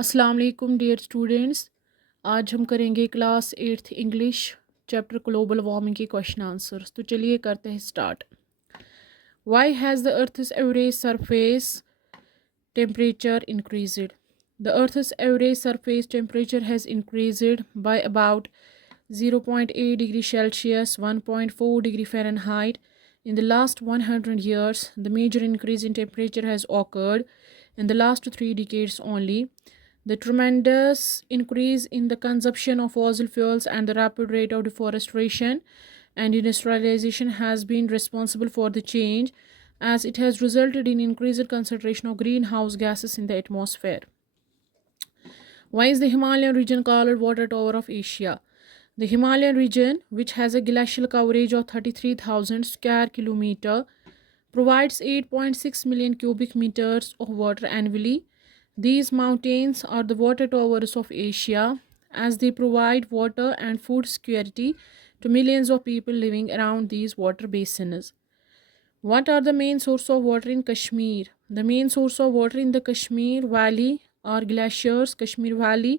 अस्सलाम वालेकुम dear students. आज हम करेंगे class 8th English chapter global warming के क्वेश्चन आंसर्स। तो चलिए करते हैं start. Why has the earth's average surface temperature increased? The Earth's average surface temperature has increased by about 0.8 degrees Celsius, 1.4 degree Fahrenheit in the last 100 years. The major increase in temperature has occurred in the last 3 decades only. The tremendous increase in the consumption of fossil fuels and the rapid rate of deforestation and industrialization has been responsible for the change, as it has resulted in increased concentration of greenhouse gases in the atmosphere. Why is the Himalayan region called water tower of Asia? The Himalayan region, which has a glacial coverage of 33,000 square kilometer, provides 8.6 million cubic meters of water annually. These mountains are the water towers of Asia, as they provide water and food security to millions of people living around these water basins. What are the main source of water in Kashmir? The main source of water in the Kashmir Valley are glaciers. Kashmir Valley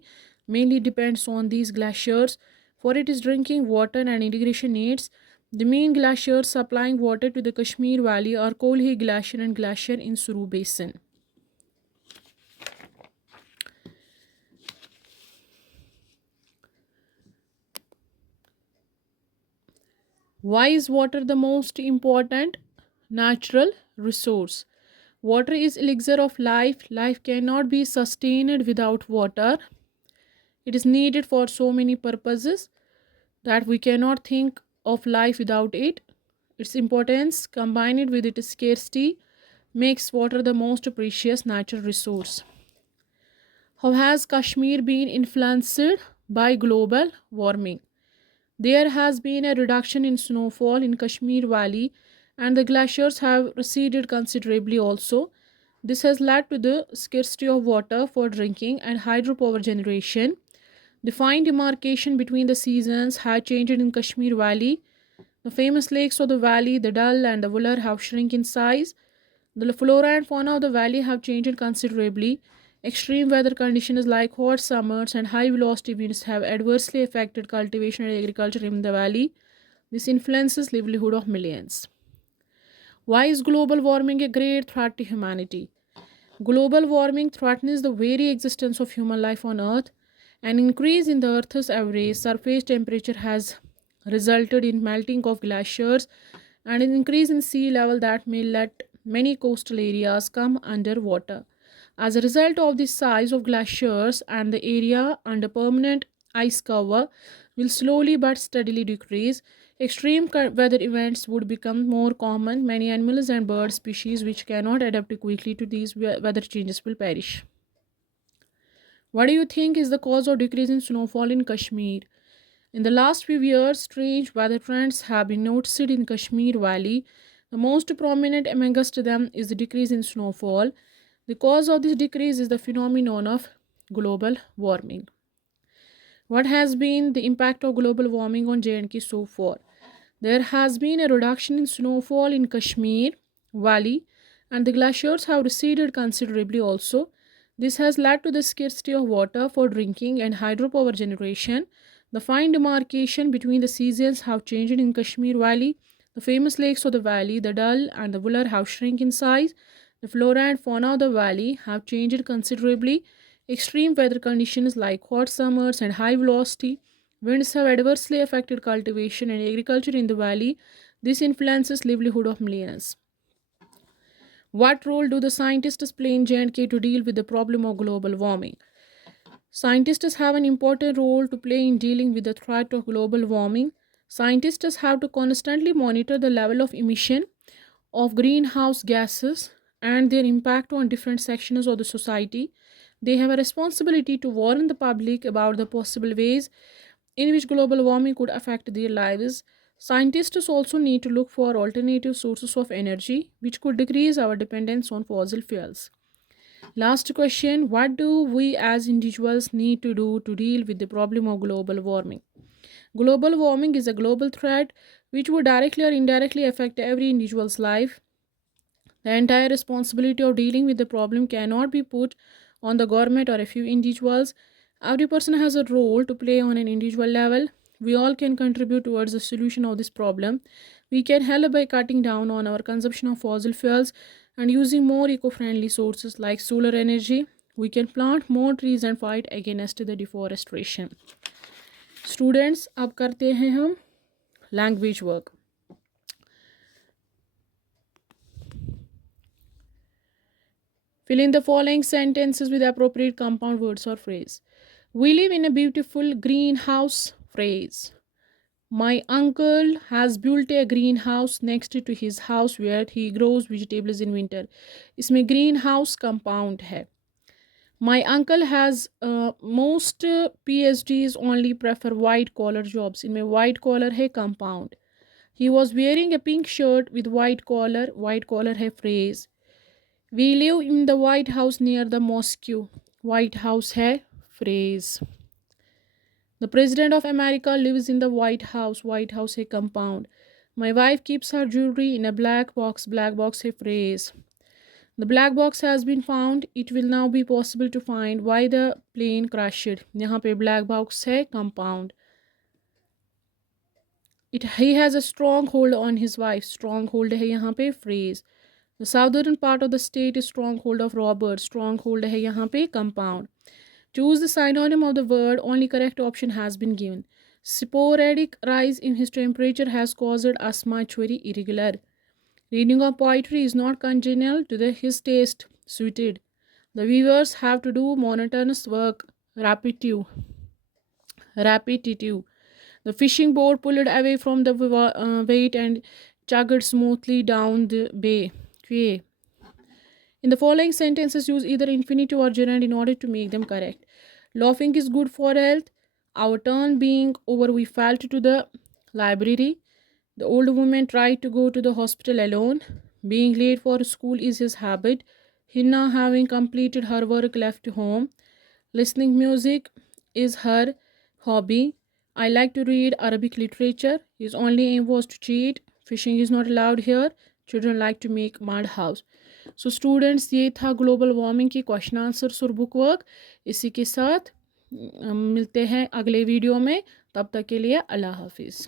mainly depends on these glaciers for its drinking water and irrigation needs. The main glaciers supplying water to the Kashmir Valley are Kolhi Glacier and Glacier in Suru Basin. Why is water the most important natural resource? Water is elixir of life. Life cannot be sustained without water. It is needed for so many purposes that we cannot think of life without it. Its importance, combined with its scarcity, makes water the most precious natural resource. How has Kashmir been influenced by global warming? There has been a reduction in snowfall in Kashmir Valley and the glaciers have receded considerably also. This has led to the scarcity of water for drinking and hydropower generation. The fine demarcation between the seasons had changed in Kashmir Valley. The famous lakes of the valley, the Dal and the Vular, have shrunk in size. The flora and fauna of the valley have changed considerably. Extreme weather conditions like hot summers and high velocity winds have adversely affected cultivation and agriculture in the valley. This influences livelihood of millions. Why is global warming a great threat to humanity? Global warming threatens the very existence of human life on Earth. An increase in the Earth's average surface temperature has resulted in melting of glaciers and an increase in sea level that may let many coastal areas come under water. As a result of the size of glaciers and the area under permanent ice cover will slowly but steadily decrease, extreme weather events would become more common. Many animals and bird species which cannot adapt quickly to these weather changes will perish. What do you think is the cause of decrease in snowfall in Kashmir? In the last few years, strange weather trends have been noticed in Kashmir Valley. The most prominent amongst them is the decrease in snowfall. The cause of this decrease is the phenomenon of global warming. What has been the impact of global warming on J&K so far? There has been a reduction in snowfall in Kashmir Valley and the glaciers have receded considerably also. This has led to the scarcity of water for drinking and hydropower generation. The fine demarcation between the seasons have changed in Kashmir Valley. The famous lakes of the valley, the Dal and the Vular, have shrunk in size. The flora and fauna of the valley have changed considerably. Extreme weather conditions like hot summers and high velocity winds have adversely affected cultivation and agriculture in the valley. This influences livelihood of millions. What role do the scientists play in J&K to deal with the problem of global warming? Scientists have an important role to play in dealing with the threat of global warming. Scientists have to constantly monitor the level of emission of greenhouse gases and their impact on different sections of the society. They have a responsibility to warn the public about the possible ways in which global warming could affect their lives. Scientists also need to look for alternative sources of energy which could decrease our dependence on fossil fuels. Last question. What do we as individuals need to do to deal with the problem of global warming? Global warming is a global threat which would directly or indirectly affect every individual's life. The entire responsibility of dealing with the problem cannot be put on the government or a few individuals. Every person has a role to play on an individual level. We all can contribute towards the solution of this problem. We can help by cutting down on our consumption of fossil fuels and using more eco-friendly sources like solar energy. We can plant more trees and fight against the deforestation. Students, अब करते हैं हम language work. Fill in the following sentences with appropriate compound words or phrase. We live in a beautiful greenhouse. Phrase. My uncle has built a greenhouse next to his house where he grows vegetables in winter. इसमें greenhouse compound है. My uncle has most PhDs only prefer white collar jobs. इनमें white collar है compound. He was wearing a pink shirt with white collar. White collar है phrase. We live in the White House near the mosque. White House है phrase. The President of America lives in the White House. White House है compound. My wife keeps her jewelry in a black box. Black box है phrase. The black box has been found. It will now be possible to find why the plane crashed. यहाँ पे black box है compound. He has a strong hold on his wife. Stronghold है यहाँ पे phrase. The southern part of the state is stronghold of robbers. Stronghold है यहाँ पे compound. Choose the synonym of the word. Only correct option has been given. Sporadic rise in his temperature has caused asthma. It's very irregular. Reading of poetry is not congenial to his taste. Suited. The weavers have to do monotonous work. Repetitive. The fishing boat pulled away from the weight and chugged smoothly down the bay. Quay. In the following sentences, use either infinitive or gerund in order to make them correct. Laughing is good for health. Our turn being over, we felt to the library. The old woman tried to go to the hospital alone. Being late for school is his habit. Hinna, having completed her work, left home. Listening music is her hobby. I like to read Arabic literature. His only aim was to cheat. Fishing is not allowed here. Children like to make mud house. So students, ये था global warming की question answer और book work. इसी के साथ मिलते हैं अगले वीडियो में. तब तक के लिए अल्लाह हाफिज़.